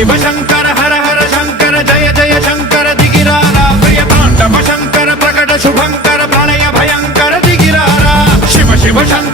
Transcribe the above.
शिव शंकर हर हर शंकर जय जय शंकर दिगिरारा प्रिय तांडव शंकर प्रकट शुभंकर प्रणय भयंकर दिगिरारा शिव शिव शंकर